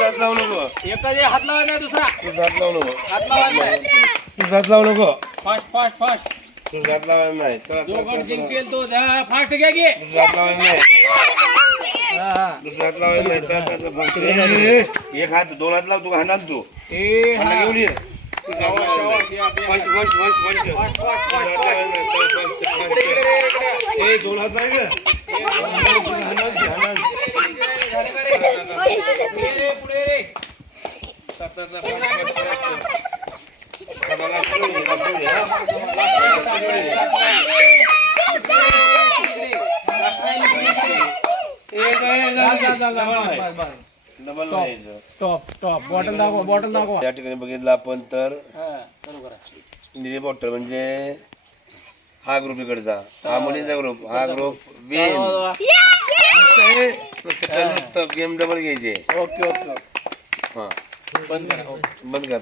हात नको. नको. लावायचा नाही दुसरा हात लावू नको. हात लावायचा नको. फास्ट फास्ट फास्ट जो गड. जिंकेल तो फास्ट घ्या घे नाही. दुसरा हात लावायला एक हात दोन हात लाव तू हाणाल तू ए, हा. घेऊन ये तू हात लावायला हात. ए, दोन हात नाही. पुढे रे, पुढे रे. पुढे ये, पुढे ये, हा. ए, नाही, जा, जा, नाही, जा, जा. डबल. टॉप टॉप बॉटल दाखवा बॉटल दाखवा. या ठिकाणी बघितलं आपण तर हा. निळे बॉटल म्हणजे हा ग्रुप इकडचा. हा. मुलींचा ग्रुप हा ग्रुप वेन नुसतं गेम डबल घ्यायचे. Okay okay. हा. बंद कर.